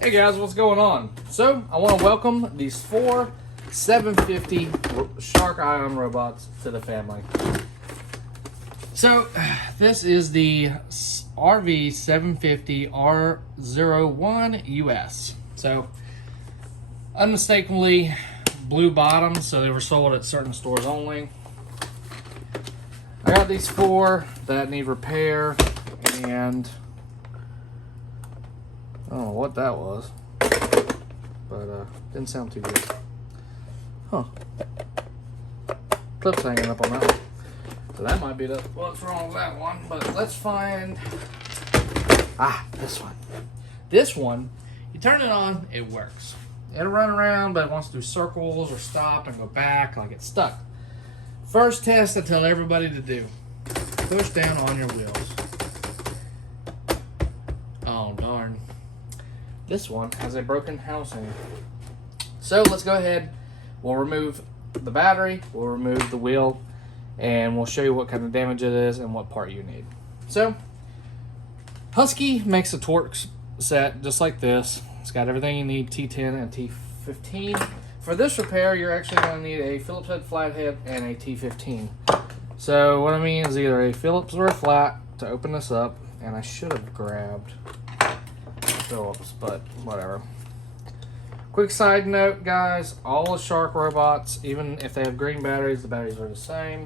Hey guys, what's going on? So, I want to welcome these 4 750 Shark Ion robots to the family. So, this is the RV 750 R01 US. So, unmistakably blue bottoms, so they were sold at certain stores only. I got these 4 that need repair, and I don't know what that was, but didn't sound too good. Huh. Clip's hanging up on that one. So that might be what's wrong with that one. But let's find, this one. This one, you turn it on, it works. It'll run around, but it wants to do circles or stop and go back like it's stuck. First test I tell everybody to do. Push down on your wheels. Oh, darn. This one has a broken housing. So let's go ahead. We'll remove the battery, we'll remove the wheel, and we'll show you what kind of damage it is and what part you need. So, Husky makes a Torx set just like this. It's got everything you need, T10 and T15. For this repair, you're actually going to need a Phillips head flathead and a T15. So what I mean is either a Phillips or a flat to open this up, and I should have grabbed Phillips, but whatever. Quick side note, guys, all the Shark robots, even if they have green batteries, the batteries are the same.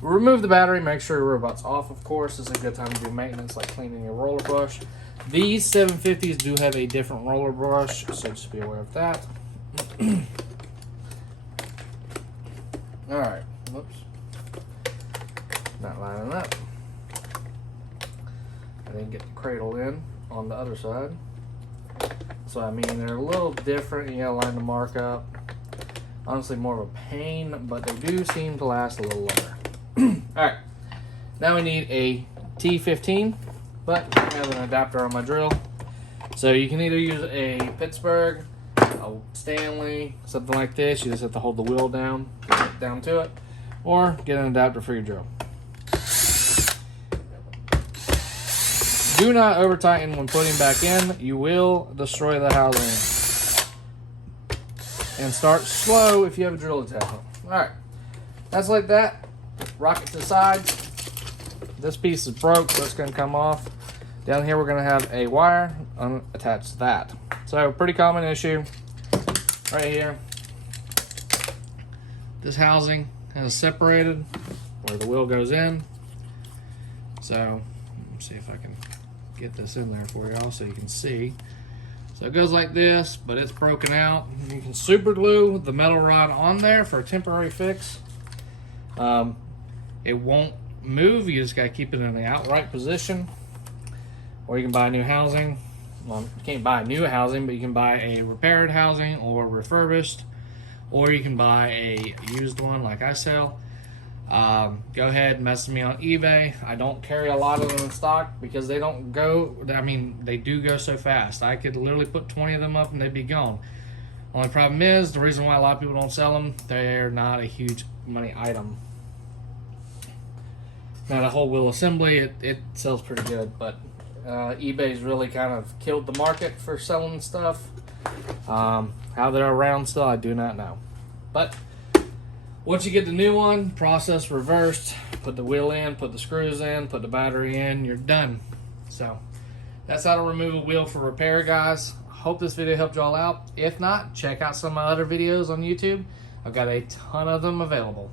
Remove the battery, make sure your robot's off, of course. It's a good time to do maintenance like cleaning your roller brush. These 750s do have a different roller brush, so just be aware of that. Alright, whoops. Not lining up. I didn't get the cradle in on the other side. So I mean, they're a little different. You gotta line the mark up. Honestly, more of a pain, but they do seem to last a little longer. Alright, now we need a T15, but I have an adapter on my drill. So you can either use a Pittsburgh, a Stanley, something like this. You just have to hold the wheel down, get down to it, or get an adapter for your drill. Do not over tighten when putting back in. You will destroy the housing. And start slow if you have a drill attachment. Alright, that's like that. Rock it to the sides. This piece is broke, so it's going to come off. Down here we're going to have a wire attached to that. So pretty common issue right here. This housing is separated where the wheel goes in. So let's see if I can get this in there for y'all so you can see. So it goes like this, but it's broken out. You can super glue the metal rod on there for a temporary fix. It won't move. You just got to keep it in the outright position. Or you can buy new housing. Well, you can't buy new housing, but you can buy a repaired housing or refurbished. Or you can buy a used one like I sell. Go ahead and message me on eBay. I don't carry a lot of them in stock because they don't go, I mean, they do go so fast. I could literally put 20 of them up and they'd be gone. Only problem is, the reason why a lot of people don't sell them, they're not a huge money item. Now the whole wheel assembly, it sells pretty good, but eBay's really kind of killed the market for selling stuff. How they're around still, I do not know. But once you get the new one, process reversed, put the wheel in, put the screws in, put the battery in, you're done. So that's how to remove a wheel for repair, guys. Hope this video helped y'all out. If not, check out some of my other videos on YouTube. I've got a ton of them available.